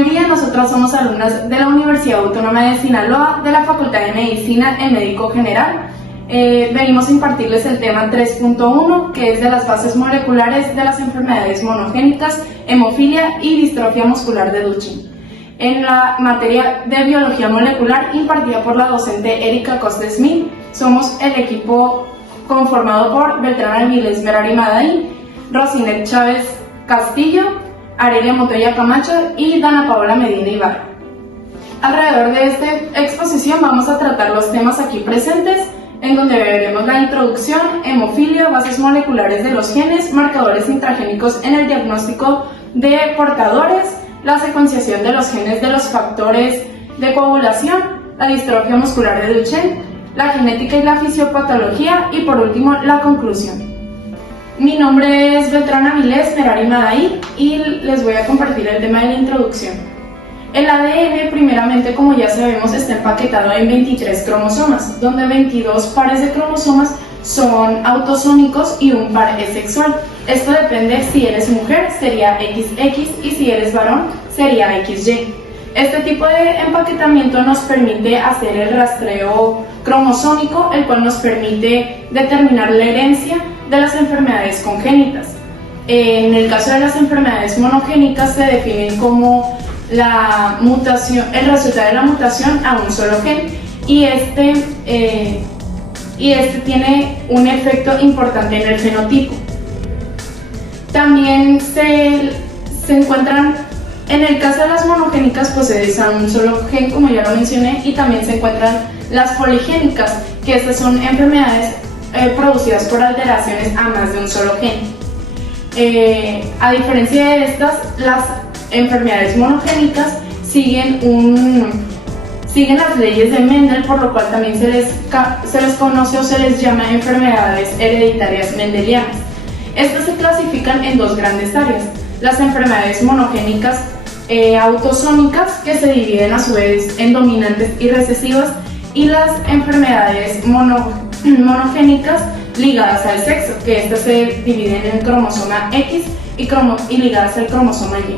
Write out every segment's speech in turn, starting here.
Buen día, nosotros somos alumnas de la Universidad Autónoma de Sinaloa, de la Facultad de Medicina en Médico General. Venimos a impartirles el tema 3.1, que es de las bases moleculares de las enfermedades monogénicas, hemofilia y distrofia muscular de Duchenne. En la materia de biología molecular impartida por la docente Erika Costa-Smith, somos el equipo conformado por Beltrán Avilés Merari Madain, Rosinet Chávez Castillo, Arelia Montoya Camacho y Dana Paola Medina Ibarra. Alrededor de esta exposición vamos a tratar los temas aquí presentes, en donde veremos la introducción, hemofilia, bases moleculares de los genes, marcadores intragénicos en el diagnóstico de portadores, la secuenciación de los genes de los factores de coagulación, la distrofia muscular de Duchenne, la genética y la fisiopatología y por último la conclusión. Mi nombre es Beltrán Avilés Merari Madain y les voy a compartir el tema de la introducción. El ADN, primeramente, como ya sabemos, está empaquetado en 23 cromosomas, donde 22 pares de cromosomas son autosómicos y un par es sexual. Esto depende si eres mujer, sería XX, y si eres varón, sería XY. Este tipo de empaquetamiento nos permite hacer el rastreo cromosómico, el cual nos permite determinar la herencia de las enfermedades congénitas. En el caso de las enfermedades monogénicas se definen como la mutación, el resultado de la mutación a un solo gen, y este tiene un efecto importante en el fenotipo. También se encuentran, en el caso de las monogénicas, pues se desean un solo gen, como ya lo mencioné, y también se encuentran las poligénicas, que estas son enfermedades producidas por alteraciones a más de un solo gen. A diferencia de estas, las enfermedades monogénicas siguen las leyes de Mendel, por lo cual también se les conoce o se les llama enfermedades hereditarias mendelianas. Estas se clasifican en dos grandes áreas: las enfermedades monogénicas autosómicas, que se dividen a su vez en dominantes y recesivas, y las enfermedades monogénicas ligadas al sexo, que estas se dividen en cromosoma X y ligadas al cromosoma Y.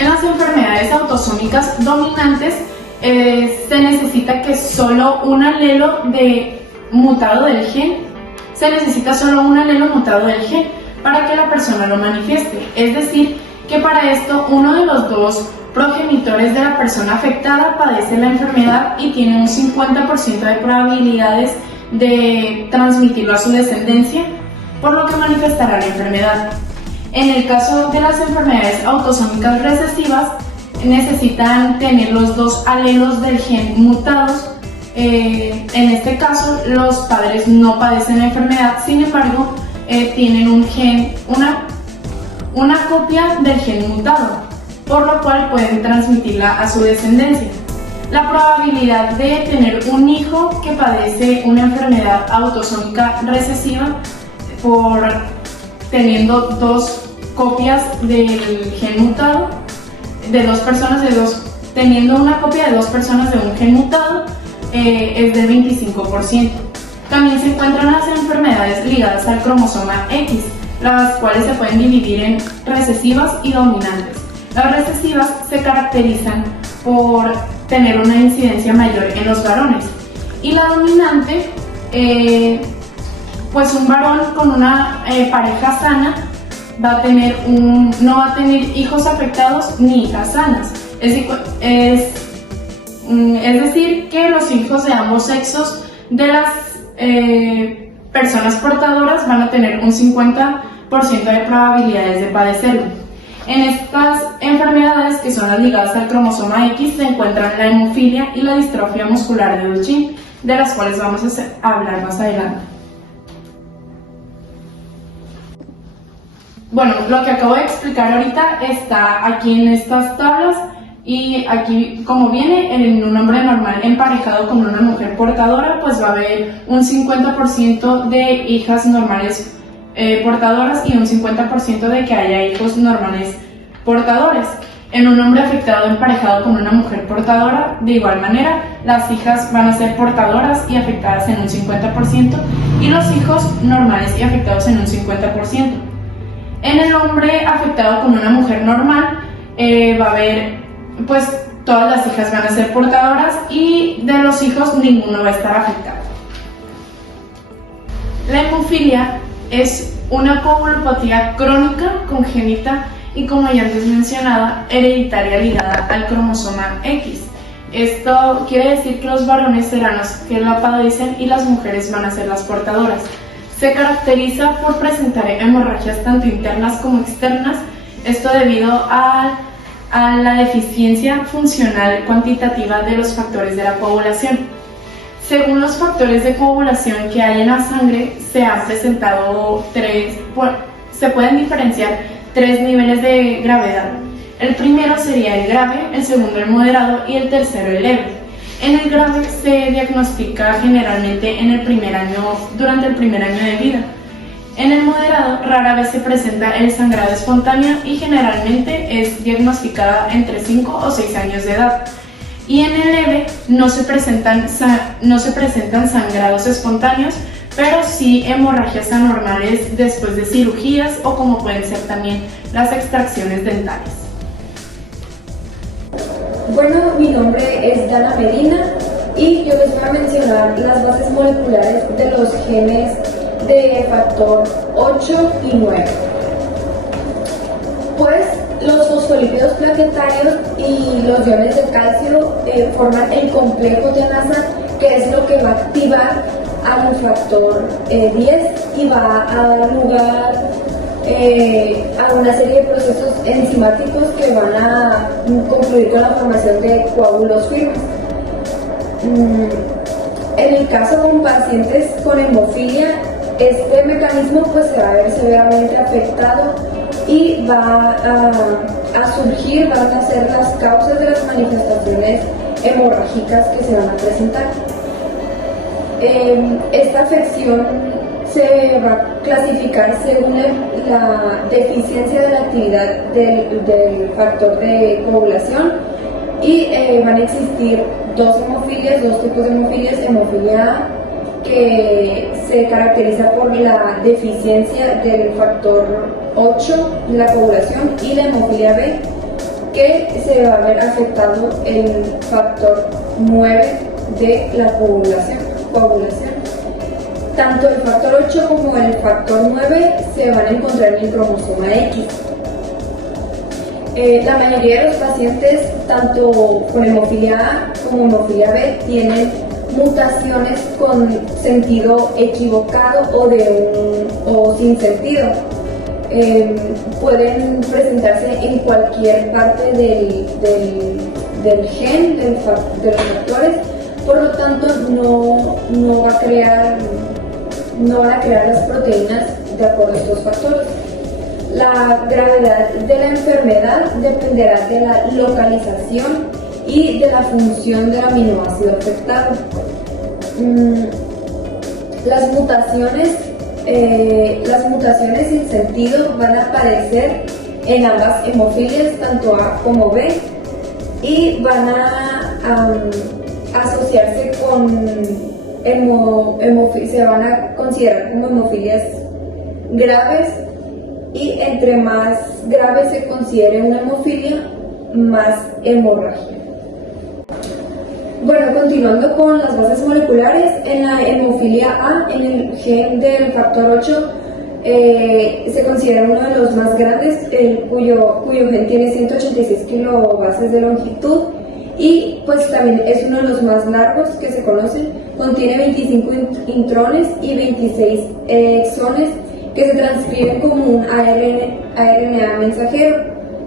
En las enfermedades autosómicas dominantes se necesita que solo un alelo mutado del gen para que la persona lo manifieste. Es decir, que para esto uno de los dos progenitores de la persona afectada padece la enfermedad y tiene un 50% de probabilidades de transmitirlo a su descendencia, por lo que manifestará la enfermedad. En el caso de las enfermedades autosómicas recesivas, necesitan tener los dos alelos del gen mutados. En este caso, los padres no padecen la enfermedad, sin embargo, tienen una copia del gen mutado, por lo cual pueden transmitirla a su descendencia. La probabilidad de tener un hijo que padece una enfermedad autosómica recesiva por teniendo dos copias del gen mutado, teniendo una copia de dos personas de un gen mutado, es del 25%. También se encuentran las enfermedades ligadas al cromosoma X, las cuales se pueden dividir en recesivas y dominantes. Las recesivas se caracterizan por tener una incidencia mayor en los varones, y la dominante, pues un varón con una pareja sana no va a tener hijos afectados ni hijas sanas. Es decir, que los hijos de ambos sexos de las personas portadoras van a tener un 50% de probabilidades de padecerlo. En estas enfermedades, que son las ligadas al cromosoma X, se encuentran la hemofilia y la distrofia muscular de Duchenne, de las cuales vamos a hablar más adelante. Bueno, lo que acabo de explicar ahorita está aquí en estas tablas, y aquí, como viene en un hombre normal emparejado con una mujer portadora, pues va a haber un 50% de hijas normales portadoras y un 50% de que haya hijos normales portadores. En un hombre afectado emparejado con una mujer portadora, de igual manera, las hijas van a ser portadoras y afectadas en un 50%, y los hijos normales y afectados en un 50%. En el hombre afectado con una mujer normal va a haber, pues todas las hijas van a ser portadoras y de los hijos ninguno va a estar afectado. La hemofilia es una coagulopatía crónica, congénita y, como ya antes mencionada, hereditaria ligada al cromosoma X. Esto quiere decir que los varones serán los que la padecen y las mujeres van a ser las portadoras. Se caracteriza por presentar hemorragias tanto internas como externas, esto debido a la deficiencia funcional cuantitativa de los factores de la coagulación. Según los factores de coagulación que hay en la sangre, se pueden diferenciar tres niveles de gravedad. El primero sería el grave, el segundo el moderado y el tercero el leve. En el grave se diagnostica generalmente durante el primer año de vida. En el moderado rara vez se presenta el sangrado espontáneo y generalmente es diagnosticada entre 5 o 6 años de edad. Y en el leve no se presentan sangrados espontáneos, pero sí hemorragias anormales después de cirugías o como pueden ser también las extracciones dentales. Bueno, mi nombre es Dana Medina y yo les voy a mencionar las bases moleculares de los genes de factor 8 y 9. Pues los fosfolípidos plaquetarios y los iones de calcio forman el complejo de NASA, que es lo que va a activar al factor 10 y va a dar lugar a una serie de procesos enzimáticos que van a concluir con la formación de coágulos firmes. En el caso con pacientes con hemofilia, este mecanismo pues se va a ver severamente afectado y van a ser las causas de las manifestaciones hemorrágicas que se van a presentar. Esta afección se va a clasificar según la deficiencia de la actividad del factor de coagulación y van a existir dos tipos de hemofilias: hemofilia A, que se caracteriza por la deficiencia del factor 8 de la coagulación, y la hemofilia B, que se va a ver afectado el factor 9 de la coagulación. Tanto el factor 8 como el factor 9 se van a encontrar en el cromosoma X. La mayoría de los pacientes, tanto con hemofilia A como hemofilia B, tienen mutaciones con sentido equivocado o sin sentido. Pueden presentarse en cualquier parte del gen, de los factores, por lo tanto no van a crear las proteínas de acuerdo a estos factores. La gravedad de la enfermedad dependerá de la localización y de la función del aminoácido afectado. Las mutaciones sin sentido van a aparecer en ambas hemofilias, tanto A como B, y van a asociarse se van a considerar como hemofilias graves, y entre más grave se considere una hemofilia, más hemorragia. Bueno, continuando con las bases moleculares, en la hemofilia A, en el gen del factor 8, se considera uno de los más grandes, cuyo gen tiene 186 kilobases de longitud, y pues también es uno de los más largos que se conocen. Contiene 25 intrones y 26 exones que se transcriben como un RNA mensajero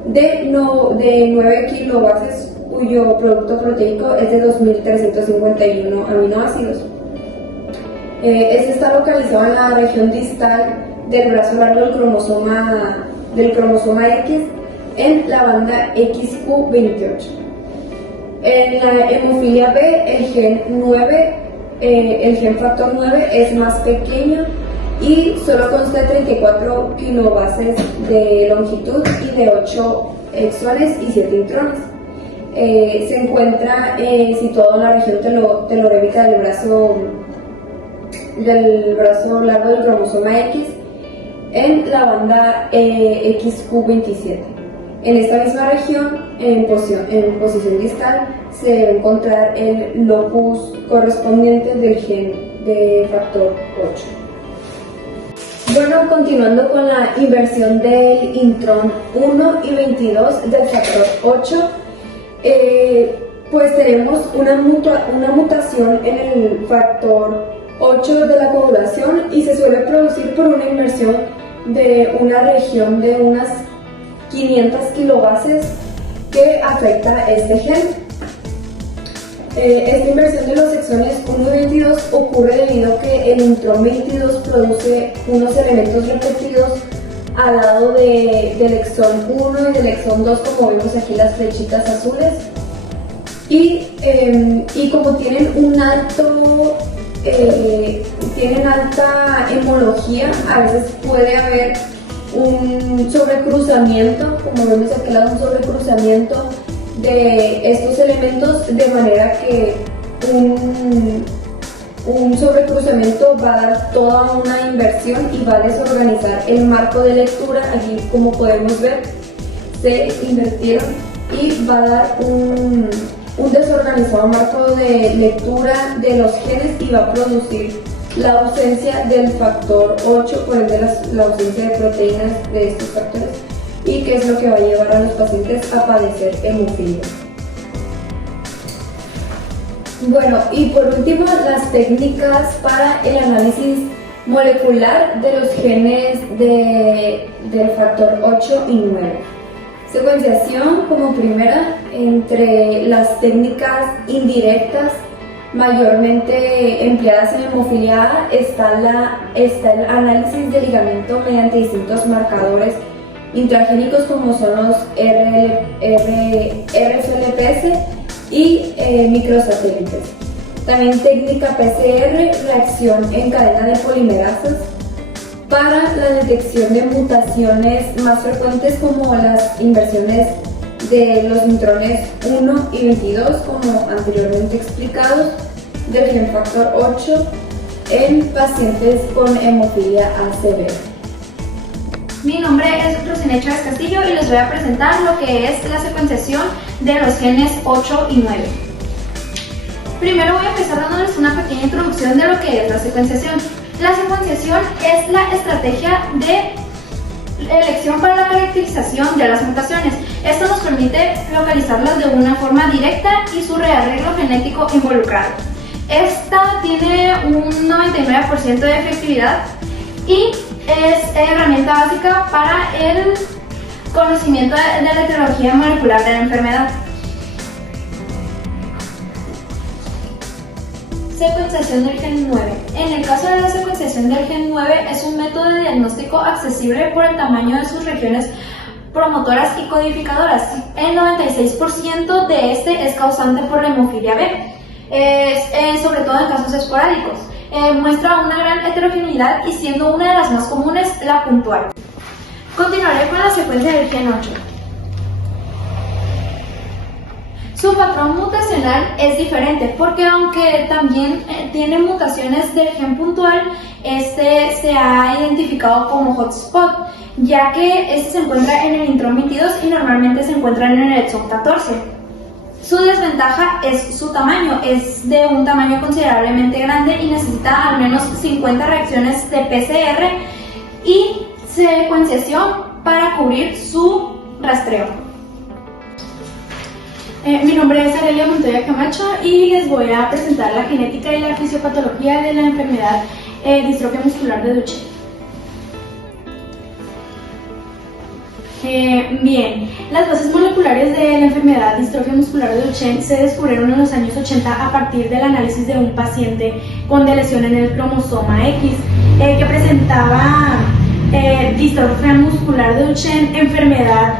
de 9 kilobases, cuyo producto proteico es de 2.351 aminoácidos. Este está localizado en la región distal del brazo largo del cromosoma X, en la banda XQ28. En la hemofilia B, el gen factor 9 es más pequeño y solo consta de 34 kilobases de longitud y de 8 exones y 7 intrones. Se encuentra situado en la región telorébica del brazo largo del cromosoma X, en la banda XQ27. En esta misma región, en posición distal, se debe encontrar el locus correspondiente del gen de factor 8. Bueno, continuando con la inversión del intrón 1 y 22 del factor 8, pues tenemos una mutación en el factor 8 de la codulación y se suele producir por una inversión de una región de unas 500 kilobases que afecta a este gen. Esta inversión de los exones 1 y 22 ocurre debido a que el intrón 22 produce unos elementos repetidos al lado del exón 1 y del exón 2, como vemos aquí las flechitas azules, y como tienen alta homología, a veces puede haber un sobrecruzamiento, como vemos aquí al lado, un sobrecruzamiento de estos elementos, de manera que un sobrecruzamiento va a dar toda una inversión y va a desorganizar el marco de lectura. Aquí, como podemos ver, se invirtieron y va a dar un desorganizado marco de lectura de los genes y va a producir la ausencia del factor 8, por ende la ausencia de proteínas de estos factores, y que es lo que va a llevar a los pacientes a padecer hemofilia. Bueno, y por último, las técnicas para el análisis molecular de los genes del factor 8 y 9. Secuenciación como primera. Entre las técnicas indirectas mayormente empleadas en hemofilia A está el análisis de ligamento mediante distintos marcadores intragénicos, como son los RFLPS y microsatélites. También técnica PCR, reacción en cadena de polimerasas, para la detección de mutaciones más frecuentes, como las inversiones de los intrones 1 y 22, como anteriormente explicados, del gen factor 8 en pacientes con hemofilia A severa. Mi nombre es Rosina Chávez Castillo y les voy a presentar lo que es la secuenciación de los genes 8 y 9. Primero voy a empezar dándoles una pequeña introducción de lo que es la secuenciación. La secuenciación es la estrategia de elección para la caracterización de las mutaciones. Esto nos permite localizarlas de una forma directa y su rearreglo genético involucrado. Esta tiene un 99% de efectividad y es herramienta básica para el conocimiento de la etiología molecular de la enfermedad. Secuenciación del gen 9. En el caso de la secuenciación del gen 9, es un método de diagnóstico accesible por el tamaño de sus regiones promotoras y codificadoras. El 96% de este es causante por hemofilia B, sobre todo en casos esporádicos. Muestra una gran heterogeneidad y, siendo una de las más comunes, la puntual. Continuaré con la secuencia del gen 8. Su patrón mutacional es diferente, porque aunque también tiene mutaciones del gen puntual, este se ha identificado como hotspot, ya que este se encuentra en el intrón 22 y normalmente se encuentra en el exón 14. Su desventaja es su tamaño, es de un tamaño considerablemente grande y necesita al menos 50 reacciones de PCR y secuenciación para cubrir su rastreo. Mi nombre es Aurelia Montoya Camacho y les voy a presentar la genética y la fisiopatología de la enfermedad distrofia muscular de Duchenne. Bien, las bases moleculares de la enfermedad distrofia muscular de Duchenne se descubrieron en los años 80 a partir del análisis de un paciente con lesión en el cromosoma X que presentaba distrofia muscular de Duchenne, enfermedad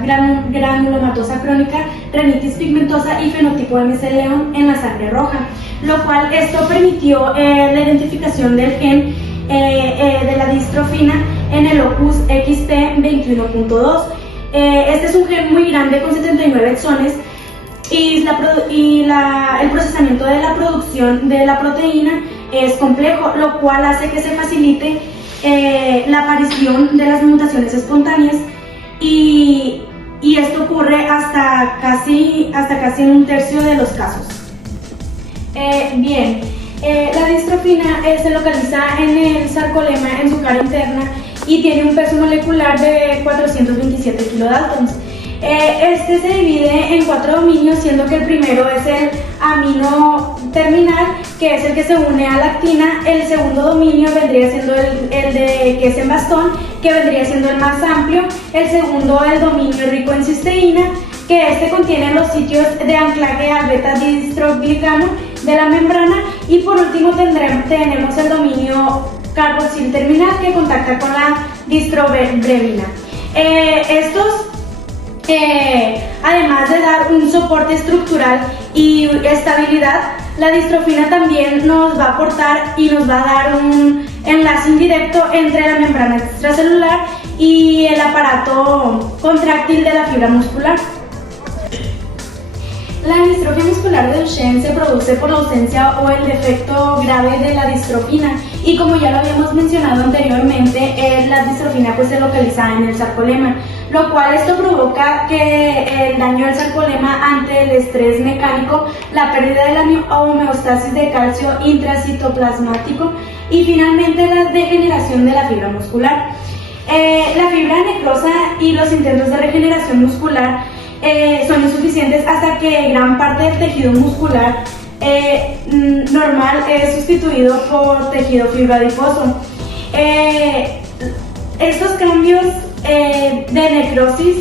granulomatosa crónica, renitis pigmentosa y fenotipo MC-León en la sangre roja, lo cual esto permitió la identificación del gen de la distrofina en el locus XP21.2. Este es un gen muy grande con 79 exones y el procesamiento de la producción de la proteína es complejo, lo cual hace que se facilite la aparición de las mutaciones espontáneas y esto ocurre hasta casi en un tercio de los casos. La distrofina se localiza en el sarcolema en su cara interna y tiene un peso molecular de 427 kilodaltons. Este se divide en 4 dominios, siendo que el primero es el amino terminal, que es el que se une a la actina. El segundo dominio vendría siendo el que es en bastón, que vendría siendo el más amplio. El segundo, el dominio rico en cisteína, que este contiene los sitios de anclaje al beta-distroglicano de la membrana. Y por último tenemos el dominio carboxil terminal, que contacta con la distrobrevina. Además de dar un soporte estructural y estabilidad, la distrofina también nos va a aportar y nos va a dar un enlace indirecto entre la membrana extracelular y el aparato contráctil de la fibra muscular. La distrofia muscular de Duchenne se produce por la ausencia o el defecto grave de la distrofina, y como ya lo habíamos mencionado anteriormente, la distrofina pues se localiza en el sarcolema, lo cual esto provoca que el daño del sarcolema ante el estrés mecánico, la pérdida de la homeostasis de calcio intracitoplasmático y finalmente la degeneración de la fibra muscular. La fibra necrosa y los intentos de regeneración muscular son insuficientes hasta que gran parte del tejido muscular normal es sustituido por tejido fibroadiposo. Estos cambios de necrosis,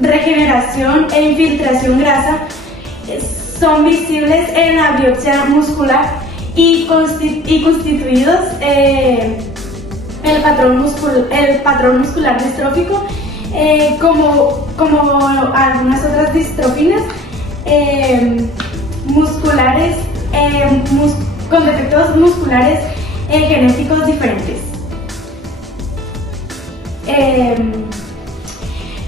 regeneración e infiltración grasa son visibles en la biopsia muscular y constituidos el patrón muscular distrófico, como algunas otras distrofinas musculares con defectos musculares genéticos diferentes.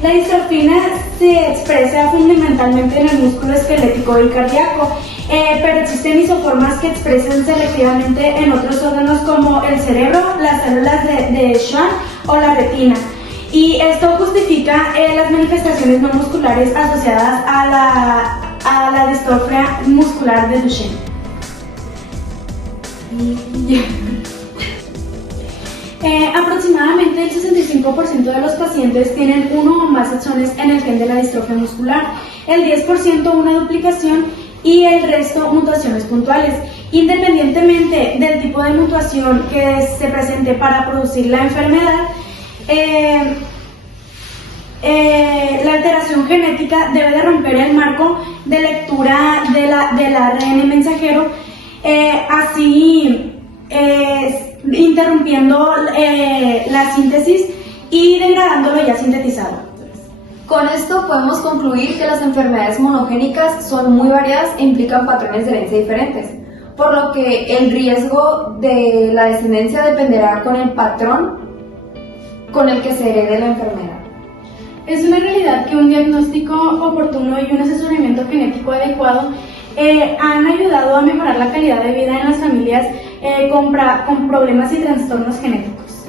La distrofina se expresa fundamentalmente en el músculo esquelético y cardíaco, pero existen isoformas que expresan selectivamente en otros órganos como el cerebro, las células de Schwann o la retina. Y esto justifica las manifestaciones no musculares asociadas a la distrofia muscular de Duchenne. Aproximadamente el 65% de los pacientes tienen uno o más exones en el gen de la distrofia muscular, el 10% una duplicación y el resto mutaciones puntuales. Independientemente del tipo de mutación que se presente para producir la enfermedad, la alteración genética debe de romper el marco de lectura del ARN mensajero, interrumpiendo la síntesis y degradándolo ya sintetizado. Con esto podemos concluir que las enfermedades monogénicas son muy variadas e implican patrones de herencia diferentes, por lo que el riesgo de la descendencia dependerá con el patrón con el que se herede la enfermedad. Es una realidad que un diagnóstico oportuno y un asesoramiento genético adecuado han ayudado a mejorar la calidad de vida en las familias con problemas y trastornos genéticos.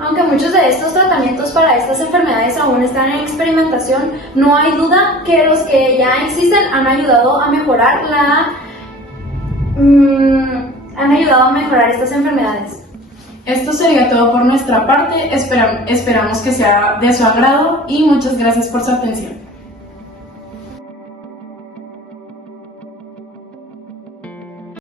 Aunque muchos de estos tratamientos para estas enfermedades aún están en experimentación, no hay duda que los que ya existen han ayudado a mejorar estas enfermedades. Esto sería todo por nuestra parte, esperamos que sea de su agrado y muchas gracias por su atención.